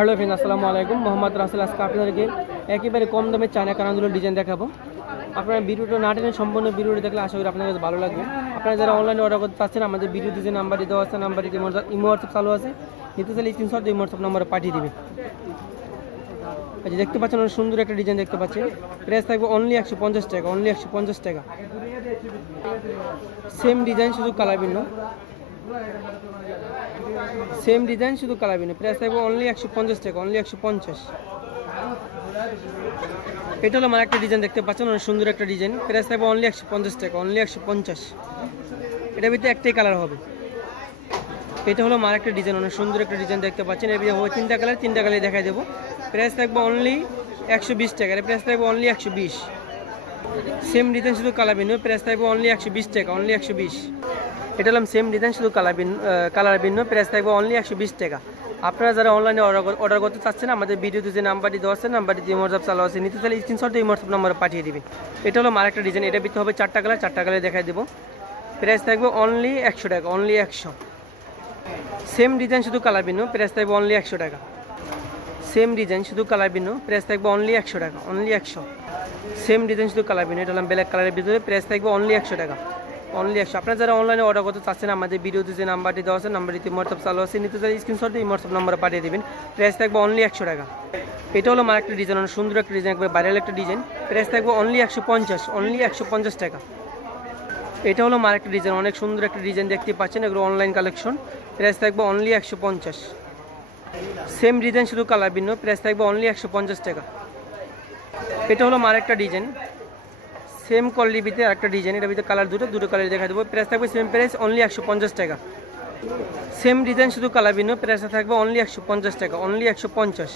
Hello friend আসসালামু আলাইকুম। মোহাম্মদ রাসেল আজকে আপনাদেরকে একেবারে কম দামে চায়না কানাগুলোর ডিজাইন দেখাবো। আপনারা ভিডিওটা না টেনে সম্পূর্ণ ভিডিওটি দেখলে আশা করি আপনাদের ভালো লাগবে। আপনারা যারা অনলাইনে অর্ডার করতে চাচ্ছেন, আমাদের ভিডিওতে যে নাম্বারটি দেওয়া আছে নাম্বারটি ইমো হোয়াটসঅ্যাপ চালু আছে। নিতে চাইলে স্ক্রিনশট ইমো হোয়াটসঅ্যাপ নাম্বারে পাঠিয়ে দিবে। যে দেখতে পাচ্ছেন, অনেক সুন্দর একটা ডিজাইন দেখতে পাচ্ছেন। প্রাইস থাকবে অনলি একশো পঞ্চাশ টাকা অনলি একশো পঞ্চাশ টাকা। সেম ডিজাইন শুধু কালার ভিন্ন। সেম ডিজাইন শুধু কালার ভিন্ন প্রাইস থাকবে অনলি একশো পঞ্চাশ টাকা অনলি একশো পঞ্চাশ। এটা হলো আমার একটা ডিজাইন দেখতে পাচ্ছেন? অনেক সুন্দর একটা ডিজাইন প্রাইস থাকবে অনলি একশো পঞ্চাশ টাকা অনলি একশো পঞ্চাশ। এটার ভিতরে একটাই কালার হবে। এটা হলো আমার একটা ডিজাইন অনেক সুন্দর একটা ডিজাইন দেখতে পাচ্ছেন। এর ভিতরে হবে তিনটা কালার তিনটা কালার দেখাই দেবো। প্রাইস থাকবে অনলি একশো বিশ টাকা, এর প্রাইস থাকবে অনলি একশো বিশ। সেম ডিজাইন শুধু কালার ভিন্ন প্রাইস থাকবে অনলি একশো বিশ টাকা অনলি একশো বিশ। এটা হলাম সেম ডিজাইন শুধু কালার ভিন্ন কালার ভিন্ন প্রাইস থাকবে অনলি একশো বিশ টাকা। আপনারা যারা অনলাইনে অর্ডার করতে চাচ্ছেন, আমাদের ভিডিওতে যে নাম্বারটি দেওয়া আছে নাম্বারটি দিয়ে হোয়াটসঅ্যাপ চালু আছে, নিতে চাইলে স্ক্রিনশট দিয়ে হোয়াটসঅ্যাপ নাম্বারে পাঠিয়ে দিবেন। এটা হলো আরেকটা ডিজাইন এটা ভিতরে হবে চারটা কালার চারটা কালার দেখাই দেবো। প্রাইস থাকবে অনলি একশো টাকা অনলি একশো। সেম ডিজাইন শুধু কালার ভিন্ন প্রাইস থাকবে অনলি একশো টাকা। সেম ডিজাইন শুধু কালার ভিন্ন প্রাইস থাকবে অনলি একশো টাকা অনলি একশো। সেম ডিজাইন শুধু কালার ভিন্ন, এটা হলাম ব্ল্যাক কালারের ভিতরে প্রাইস থাকবে অনলি একশো টাকা। অনলি একশো আপনারা যারা অনলাইনে অর্ডার করতে চাচ্ছেন, আমাদের ভিডিওতে যে নাম্বারটি দেওয়া আছে নাম্বারটি হোয়াটসঅ্যাপ চালু আছে। নিতে চাই স্ক্রিনশট দিয়ে হোয়াটসঅ্যাপ নাম্বারে পাঠিয়ে দেবেন। প্রাইস থাকবে অনলি একশো টাকা। এটা হলো আমার একটা ডিজাইন অনেক সুন্দর একটা ডিজাইন একবার ভাইরাল একটা ডিজাইন প্রাইস থাকবে অনলি একশো পঞ্চাশ অনলি একশো পঞ্চাশ টাকা। এটা হলো আমার একটা ডিজাইন অনেক সুন্দর একটা ডিজাইন দেখতে পাচ্ছেন, এগুলো অনলাইন কালেকশন প্রাইস থাকবে অনলি একশো পঞ্চাশ। সেম ডিজাইন শুধু কালার ভিন্ন। প্রাইস থাকবে অনলি একশো পঞ্চাশ টাকা। এটা হলো আমার একটা ডিজাইন সেম কোয়ালিটির ভিতরে একটা ডিজাইন এটার ভিতরে কালার দুটো দুটো কালার দেখা দেবো। প্রাইস থাকবে সেম প্রাইস অনলি একশো পঞ্চাশ টাকা। সেম ডিজাইন শুধু কালার ভিন্ন প্রাইসটা থাকবে অনলি একশো পঞ্চাশ টাকা অনলি একশো পঞ্চাশ।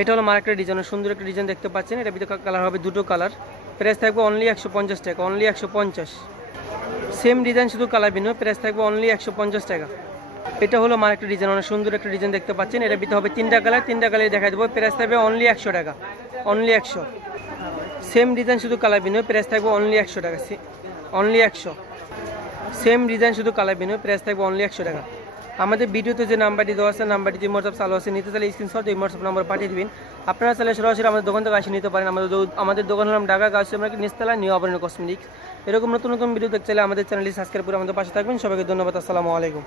এটা হলো আমার একটা ডিজাইন সুন্দর একটা ডিজাইন দেখতে পাচ্ছেন। এটার ভিতরে কালার হবে দুটো কালার প্রাইস থাকবে অনলি একশো পঞ্চাশ টাকা অনলি একশো পঞ্চাশ। সেম ডিজাইন শুধু কালার ভিন্ন প্রাইস থাকবে অনলি একশো পঞ্চাশ টাকা। এটা হলো আমার একটা ডিজাইন অনেক সুন্দর একটা ডিজাইন দেখতে পাচ্ছেন। এটা ভিতরে হবে তিনটা কালার তিনটা কালার দেখা দেবো। প্রাইস থাকবে অনলি একশো টাকা অনলি একশো। সেম ডিজাইন শুধু কালার ভিন্ন প্রাইস থাকবে অনলি একশো টাকা অনলি একশো। সেম ডিজাইন শুধু কালার ভিন্ন প্রাইস থাকবে অনলি একশো টাকা। আমাদের ভিডিওতে যে নাম্বারটি দেওয়া আছে, নাম্বারটি হোয়াটসঅ্যাপ চালু আছে, নিতে চাইলে স্ক্রিনশট এই হোয়াটসঅ্যাপ নাম্বার পাঠিয়ে দিবেন। আপনারা চাইলে সরাসরি আমাদের দোকান থেকে আসে নিতে পারেন। আমাদের আমাদের দোকান হলাম ঢাকা গাছ আমরা নিস্তালা, নিউ আবরণ কসমেটিক্স এরকম নতুন নতুন ভিডিও দেখতে চাইলে আমাদের চ্যানেলটি সাবস্ক্রাইব করে আমাদের পাশে থাকবেন। সবাইকে ধন্যবাদ, আসসালামু আলাইকুম।